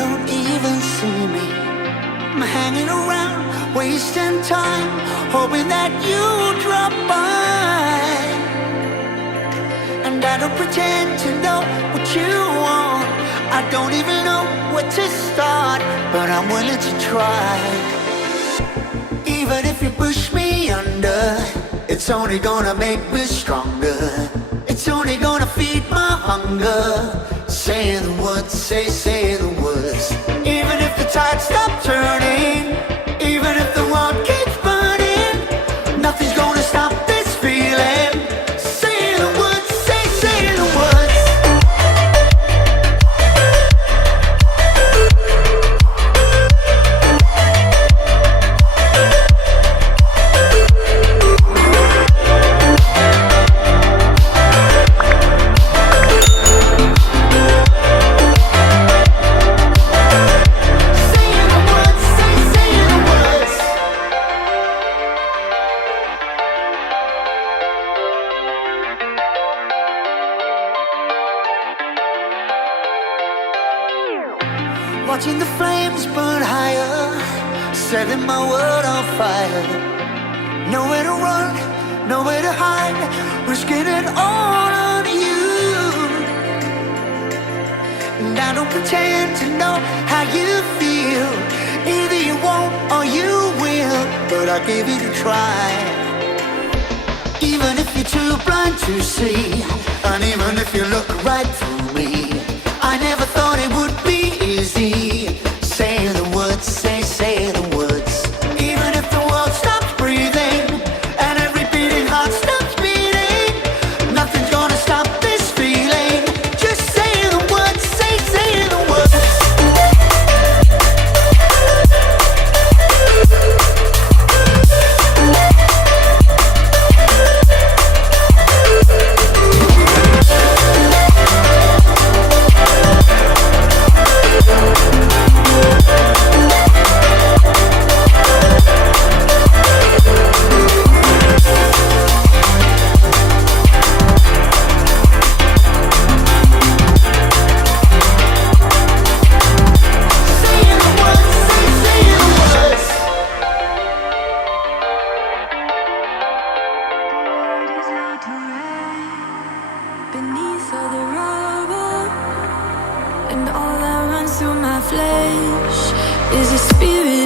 don't even see me. I'm hanging around, wasting time, hoping that you drop by. And I don't pretend to know what you want. I don't even know where to start, but I'm willing to try. Even if you push me under, it's only gonna make me stronger. It's only gonna feed my hunger. Say the words, say the words. Even if the tide stops turning, even if the world keeps burning, nothing's gonna stop this feeling. Say the words, say the words. Watching the flames burn higher, setting my world on fire. Nowhere to run, nowhere to hide, risking it all on you. And I don't pretend to know how you feel. Either you won't or you will, but I'll give it a try. Even if you're too blind to see, and even if you look right through me, I never thought it would be easy. Say the words, say the words. Even if the world stops breathing and every beating heart stops beating, nothing's gonna stop this feeling. Just say the words, say the words. Beneath all the rubble, and all that runs through my flesh is a spirit.